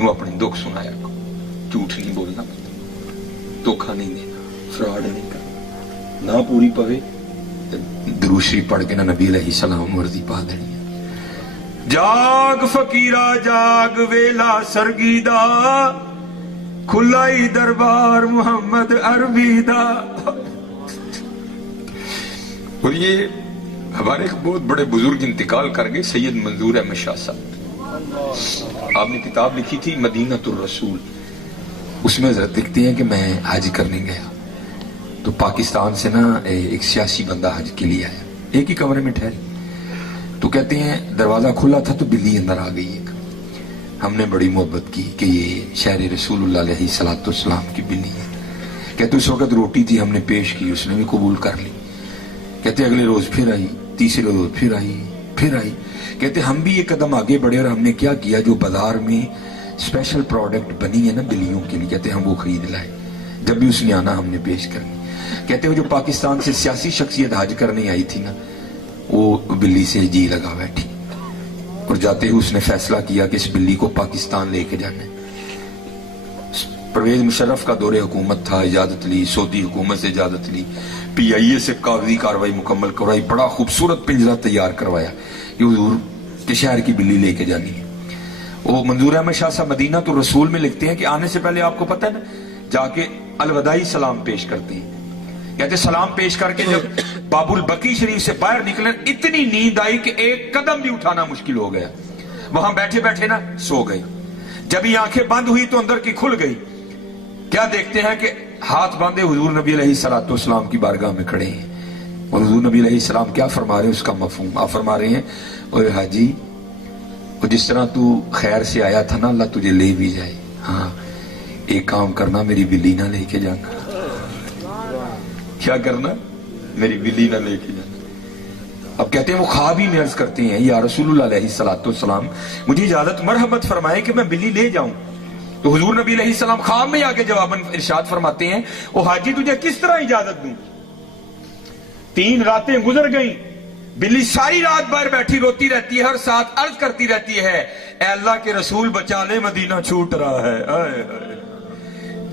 انہوں اپنے دکھ سنایا کرو، جھوٹ نہیں بولنا، دھوکھا نہیں دینا، فراڈ نہیں کرنا، نہ پوری پوے درود شریف پڑھ کے نہ نبی علیہ السلام ورزی پا دینی ہے۔ جاگ فقیرہ جاگ ویلا سرگیدہ، کھلا ہی دربار محمد عربی دا۔ اور یہ ہمارے ایک بہت بڑے بزرگ انتقال کر گئے، سید منظور احمد شاہ صاحب۔ آپ نے کتاب لکھی تھی مدینۃ الرسول، اس میں حضرت لکھتے ہیں کہ میں حج کرنے گیا تو پاکستان سے نا ایک سیاسی بندہ حج کے لیے آیا، ایک ہی کمرے میں ٹھہرے، تو کہتے ہیں دروازہ کھلا تھا تو بلی اندر آ گئی ایک، ہم نے بڑی محبت کی کہ یہ شہر رسول اللہ علیہ السلام کی بلی ہے۔ کہتے اس وقت روٹی تھی، ہم نے پیش کی، اس نے بھی قبول کر لی۔ کہتے اگلے روز پھر آئی، تیسرے روز پھر آئی۔ کہتے ہم بھی یہ قدم آگے بڑھے اور ہم نے کیا جو بازار میں اسپیشل پروڈکٹ بنی ہے نا بلیوں کے لیے، کہتے ہم وہ خرید لائے، جب بھی اس نے آنا ہم نے پیش کرنی۔ کہتے وہ جو پاکستان سے سیاسی شخصیت حج کرنے آئی تھی نا، وہ بلی سے جی لگا بیٹھی، اور جاتے ہی اس نے فیصلہ کیا کہ اس بلی کو پاکستان لے کے جانا ہے۔ پرویز مشرف کا دور حکومت تھا، اجازت لی، سعودی حکومت سے اجازت لی، پی آئی اے سے کاغذی کاروائی مکمل کروائی، بڑا خوبصورت پنجرہ تیار کروایا کہ حضور کے شہر کی بلی لے کے جانی ہے۔ وہ منظور احمد شاہ صاحب مدینۃ الرسول میں لکھتے ہیں کہ آنے سے پہلے آپ کو پتہ ہے نا، جا کے الوداعی سلام پیش کرتے ہیں۔ کہتے سلام پیش کر کے جب باب البقی شریف سے باہر نکلے، اتنی نیند آئی کہ ایک قدم بھی اٹھانا مشکل ہو گیا، وہاں بیٹھے بیٹھے نا سو گئی۔ جب یہ آنکھیں بند ہوئی تو اندر کی کھل گئی، کیا دیکھتے ہیں کہ ہاتھ باندھے حضور نبی علیہ السلام کی بارگاہ میں کھڑے ہیں، اور حضور نبی علیہ السلام کیا فرما رہے ہیں، اس کا مفہوم آپ فرما رہے ہیں، اور حاجی وہ جس طرح تو خیر سے آیا تھا نا، اللہ تجھے لے بھی جائے، ہاں ایک کام کرنا، میری بلی نہ لے کے جانا۔ کیا کرنا؟ میری بلی نہ لے کے جانا۔ اب کہتے ہیں وہ خواب ہی میں عرض کرتے ہیں، یا رسول اللہ علیہ السلام مجھے اجازت مرحمت فرمائے کہ میں بلی لے جاؤں۔ تو حضور نبی علیہ السلام خواب میں آگے جواباً ارشاد فرماتے ہیں، او حاجی تجھے کس طرح اجازت دوں؟ 3 راتیں گزر گئیں، بلی ساری رات باہر بیٹھی روتی رہتی ہے، ہر ساتھ عرض کرتی رہتی ہے، اے اللہ کے رسول بچا لے، مدینہ چھوٹ رہا ہے۔ آئے آئے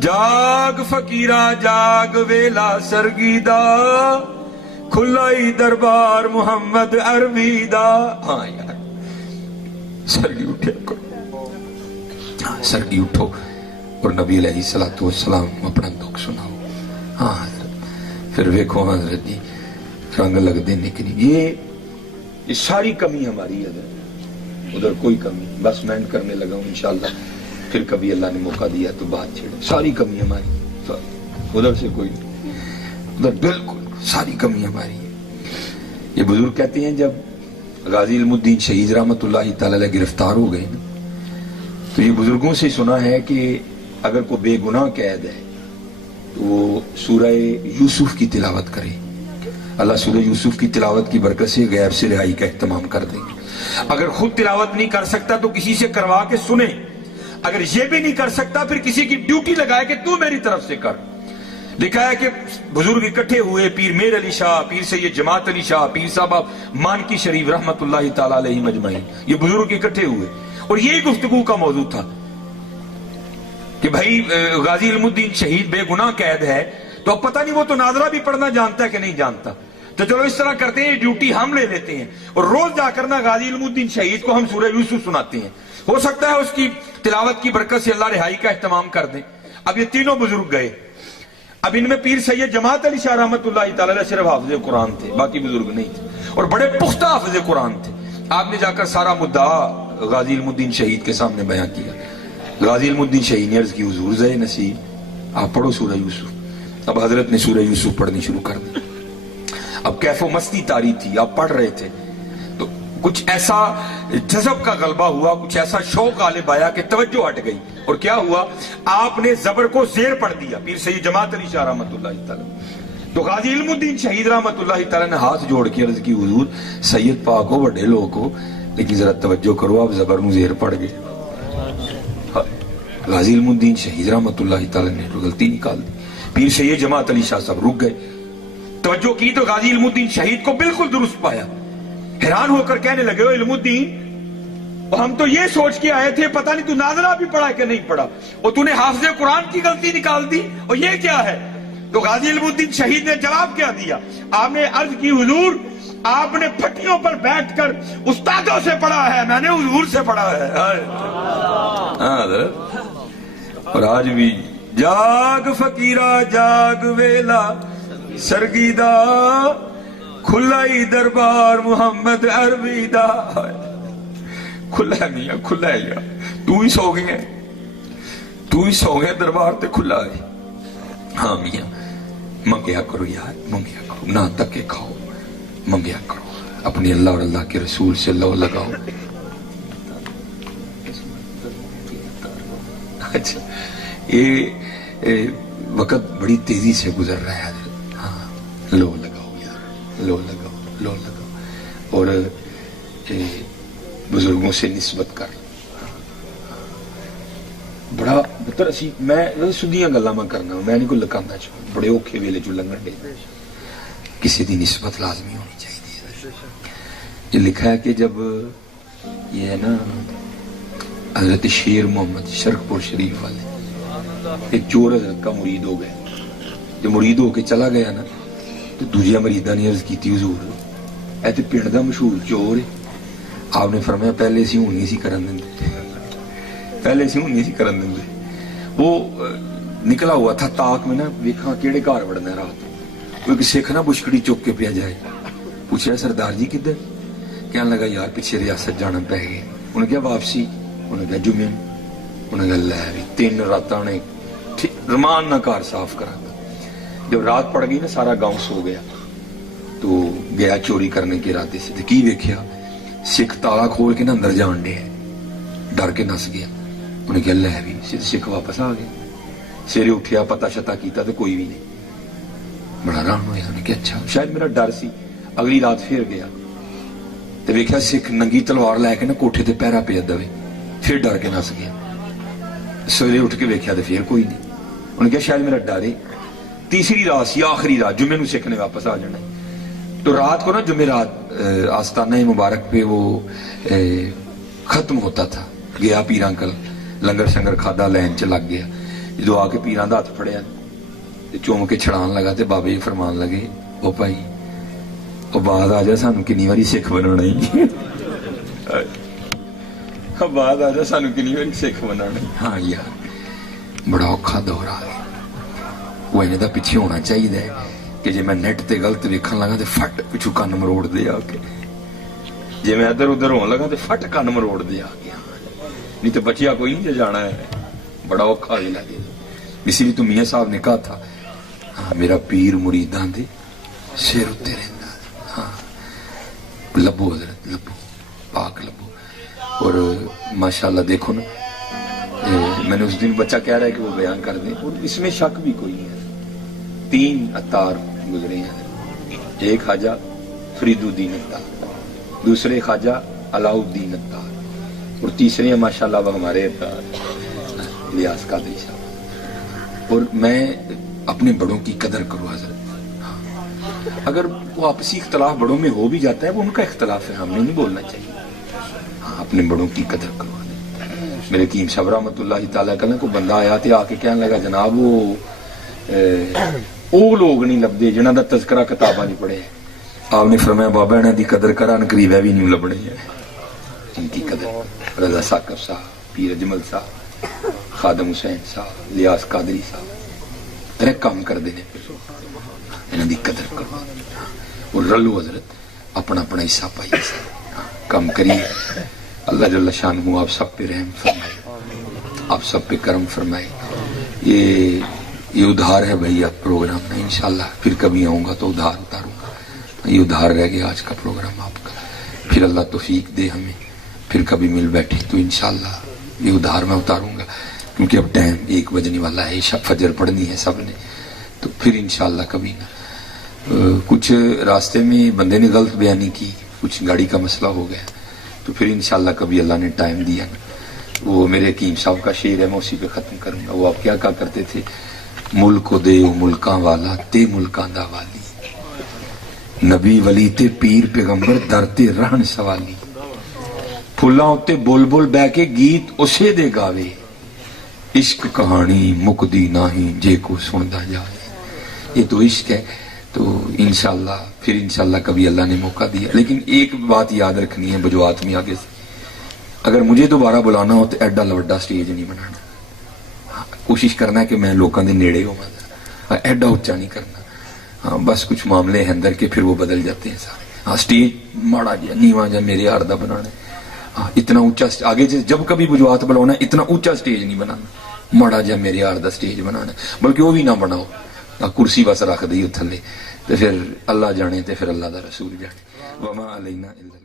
جاگ فقیرہ جاگ ویلا سرگیدہ، کھلا ہی دربار محمد عربی دا۔ ہاں یار سرگی اٹھے کرو، سرگی اٹھو اور نبی علیہ السلام اپنا دکھ سناؤ۔ ہاں حضرت پھر ویکھو حضرت جی رنگ لگ دے نکلی۔ یہ ساری کمی ہماری ہے، ادھر کوئی کمی، بس میں کرنے لگا ہوں انشاءاللہ، پھر کبھی اللہ نے موقع دیا تو بات چھیڑے۔ ساری کمی ہماری، ادھر سے کوئی نہیں، ادھر بالکل ساری کمی ہماری ہے۔ یہ بزرگ کہتے ہیں جب غازی علم الدین شہید رحمت اللہ تعالی علیہ گرفتار ہو گئے نا، تو یہ بزرگوں سے سنا ہے کہ اگر کوئی بے گناہ قید ہے تو وہ سورہ یوسف کی تلاوت کرے، اللہ سورہ یوسف کی تلاوت کی برکت سے غیب سے رہائی کا اہتمام کر دیں گے۔ اگر خود تلاوت نہیں کر سکتا تو کسی سے کروا کے سنے، اگر یہ بھی نہیں کر سکتا پھر کسی کی ڈیوٹی لگائے کہ تو میری طرف سے کر۔ لکھا ہے کہ بزرگ اکٹھے ہوئے، پیر میر علی شاہ، پیر سید جماعت علی شاہ، پیر صاحب مانکی شریف رحمت اللہ تعالی علیہ مجمعین، یہ بزرگ اکٹھے ہوئے اور یہی گفتگو کا موضوع تھا کہ بھائی غازی علم الدین شہید بے گناہ قید ہے، تو اب پتہ نہیں وہ تو ناظرہ بھی پڑھنا جانتا ہے کہ نہیں جانتا، تو چلو اس طرح کرتے ہیں ڈیوٹی ہم لے لیتے ہیں اور روز جا کرنا غازی علم الدین شہید کو ہم سورہ یوسف سناتے ہیں، ہو سکتا ہے اس کی تلاوت کی برکت سے اللہ رہائی کا اہتمام کر دیں۔ اب یہ تینوں بزرگ گئے، اب ان میں پیر سید جماعت علی شاہ رحمت اللہ تعالی علیہ صرف حافظ قرآن تھے، باقی بزرگ نہیں تھے، اور بڑے پختہ حافظ قرآن تھے۔ آپ نے جا کر سارا مدعا غازی علم الدین شہید کے سامنے بیان کیا۔ غازی علم الدین شہید نے عرض کی، حضور زے نصیب آپ پڑھو سورہ یوسف۔ اب حضرت نے سورہ یوسف پڑھنی شروع کر دی۔ اب کیف و مستی طاری تھی، آپ پڑھ رہے تھے تو کچھ ایسا جذب کا غلبہ ہوا، کچھ ایسا شوق غالب آیا کہ توجہ ہٹ گئی، اور کیا ہوا، آپ نے زبر کو زیر پڑھ دیا، پیر سید جماعت علی شاہ رحمت اللہ تعالی۔ تو غازی علم الدین شہید رحمت اللہ تعالی نے ہاتھ جوڑ کے عرض کی، حضور سید پاک ہو، بڑے لوگ ہو، لیکن ذرا توجہ کرو، آپ زبر نو زیر پڑھ گئے۔ غازی علم الدین شہید رحمت اللہ تعالی نے غلطی نکال دی، پیر سید جماعت علی شاہ صاحب رک گئے، توجہ کی تو غازی علم الدین شہید کو بالکل درست پایا، حیران ہو کر کہنے لگے، علم الدین और हम तो ये सोच के आए थे पता नहीं तू नाज़रा भी पढ़ा कि नहीं पढ़ा, और तूने हाफिज़े कुरान की गलती निकाल दी, और ये क्या है? तो गाजी इल्मुद्दीन शहीद ने जवाब क्या दिया? आपने अर्ज की, हुजूर आपने फटियों पर बैठकर उस्तादों से पढ़ा है, मैंने हुजूर से पढ़ा है। और आज भी जाग फकीरा जाग वेला सरगीदा, खुला ही दरबार मुहम्मद अरबी दा। खुला है मियां, खुला है यार, तू ही सो गया, तू ही सो गया, दरबार ते खुला है। हाँ मियां, मंगया करो यार, मंगया करो, ना तके खाओ, मंगया करो, अपने अल्लाह और अल्लाह के रसूल से लो लगाओ। अच्छा, ये वक्त बड़ी तेजी से गुजर रहा है। हाँ, लो लगाओ यार, लो लगाओ, लो लगाओ, और बुजुर्गों से निस्बत कर। बड़ा पुत्र असी मैं सुधियां गल्लां मैं करना, मैं नहीं कोई लकांदा चाह, बड़े औखे वेले चो लंघण दे, किसी की निस्बत लाजमी होनी चाहिए। ये लिखा है कि जब ये है ना हजरत शेर मोहम्मद शरकपुर शरीफ वाले एक चोर हजरत का मुरीद हो गए, जो मुरीद होके चला गया ना तो दूसरे मरीदा ने अर्ज की, हुजूर ऐ ते पिंड दा मशहूर चोर है। आपने फरमाया पहले सी हूं नहीं सी करन देंदे, पहले सी हूं नहीं सी करन देंदे। वो निकला हुआ था ताक में ना, देखा केड़े घर वड़ना है रात। वो एक सिख ना बुशकड़ी चुक के पिया जाए, पूछा सरदार जी किधर? कहने लगा यार पीछे रियासत जाना पै गए। उन्हें क्या वापसी? उन्हें क्या जुम्मे? उन्हें क्या लै भी 3 रातां ने रमान ना घर साफ करा। जब रात पड़ गई ना सारा गांव सो गया, तो गया चोरी करने के इरादे से, की वेख्या सिख ताला खोल के ना अंदर जान डे, डर के नस गया। उन्हें क्या लै भी सिख वापस आ गए। सवेरे उठिया पता शता किया तो कोई भी नहीं। बड़ा हैरान होया, उन्हें क्या अच्छा शायद मेरा डर सी। अगली रात फिर गया तो वेख्या सिख नंगी तलवार लैके ना कोठे ते पहरा पे दवे, फिर डर के नस गया। सवेरे उठ के वेख्या तो फिर कोई नहीं। उन्हें क्या शायद मेरा डर है। तीसरी रात सी, आखिरी रात, जुम्मे नूं सिख ने वापस आ जाना। तो रात को ना जुम्मे रात आस्ताना मुबारक पे वो खत्म होता था। गया पीर अंकल, लंगर शंगर खादा, लैन च लग गया। जो आके पीरां दा हथ फड़िया चुम के छड़ान लगा तो बाबे जी फरमान लगे, ओ भाई ओ बाद आ जा, सानू कितनी बारी सिख बनाना ही, बाद आ जा, सानू कितनी बारी सिख बनाना। हाँ यार बड़ा औखा दौर आ गया। वो इन्हें दा पिछे होना चाहिए कि जे मैं नेट ते गलत वेखन लगा तो फट पिछू कन्न मरोड़ दे आके, जे मैं इधर उधर होने लगा तो फट कन्न मरोड़ दे आके। नहीं तो बचिया कोई नहीं जाना है, बड़ा औखा ही लगे। इसी तो मियाँ साहब ने कहा था, हाँ मेरा पीर मुरीदां दे सिर उत्ते रहिंदा। हाँ लबो हजरत, लबो पाक लबो। और माशाल्लाह देखो ना, मैंने उस दिन बच्चा कह रहा है कि वो बयान कर दें, और इसमें शक भी कोई नहीं है। 3 अतार गुजरे हैं, एक ख्वाजा फरीदुद्दीन अत्तार, दूसरे ख्वाजा अलाउद्दीन अत्तार, और तीसरे माशाल्लाह वो हमारे अत्तार इलियास कादरी साहब। और मैं अपने बड़ों की कदर करूँ हजरत। अगर वो आपसी इख्तलाफ बड़ों में हो भी जाता है, वो उनका इख्तलाफ है, हमें नहीं बोलना चाहिए। हाँ अपने बड़ों की कदर करो। मेरे कीम साहब रहमतुल्लाह तआला कल को बंदा आया तो आके कहने लगा, जनाब वो लोग नहीं लभदे जिन्हां दा तज़किरा किताबां नहीं पढ़े। आपने फरमाया बाबा इन्हां दी कदर करा, नकरीब भी नहीं लभने है। इनकी कदर रजा साकब साहब, पीर अजमल साहब, खादम हुसैन साहब, इलियास कादरी साहब तेरे काम करते हैं, इन्हां दी कदर करो और रलो हजरत, अपना अपना हिस्सा पाइए, काम करिए। अल्लाह जल्ल शानहू आप सब पे रहम फरमाए, आप सब पे करम फरमाए। ये उधार है भैया प्रोग्राम में, इंशाल्लाह फिर कभी आऊंगा तो उधार उतारूंगा। ये उधार रह गया आज का प्रोग्राम आपका, फिर अल्लाह तौफीक दे हमें, फिर कभी मिल बैठे तो इंशाल्लाह ये उधार मैं उतारूंगा। क्योंकि अब टाइम 1 बजने वाला है, फजर पढ़नी है सब ने, तो फिर इंशाल्लाह कभी ना। कुछ रास्ते में बंदे ने गलत बयानी की, कुछ गाड़ी का मसला हो गया, तो फिर इंशाल्लाह कभी अल्लाह ने टाइम दिया ना। वो मेरे हकीम साहब का शेर है, मैं उसी पे खत्म करूंगा। वो आप क्या कहा करते थे, मुल्क दे मुल्कां वाला ते मुल्कां दा वाली, नबी वली ते पीर पैगंबर दर ते रहन सवाली, ਫੁੱਲਾਂ ਉੱਤੇ ਬੁਲਬੁਲ ਬਹਿ ਕੇ ਗੀਤ ਉਸੇ ਦੇ ਗਾਵੇ, इश्क कहानी मुकदी नाही जे को सुनदा जाए। ये तो इश्क है। तो इंशाल्लाह फिर इंशाल्लाह कभी अल्लाह ने मौका दिया। लेकिन एक बात याद रखनी है बजुआत में आगे से, अगर मुझे दोबारा बुलाना हो तो एडा लवड्डा स्टेज नहीं बनाना। कोशिश करना है कि मैं लोगों के नेड़े होवां, एडा उच्चा नहीं करना। हाँ बस कुछ मामले हैं अंदर के, फिर वो बदल जाते हैं सारे। हाँ स्टेज माड़ा जा नीवा जा मेरे यार दा बनाना है। हाँ इतना ऊंचा आगे से जब कभी बुजुआत बुलाना इतना ऊंचा स्टेज नहीं बनाना, माड़ा जा मेरे यार दा स्टेज बनाना, बल्कि वो भी ना बनाओ, कुर्सी बस रख दी थले, तो फिर अल्लाह जाने तो फिर अल्लाह दा रसूल जाने। वमा अलैना इल्ला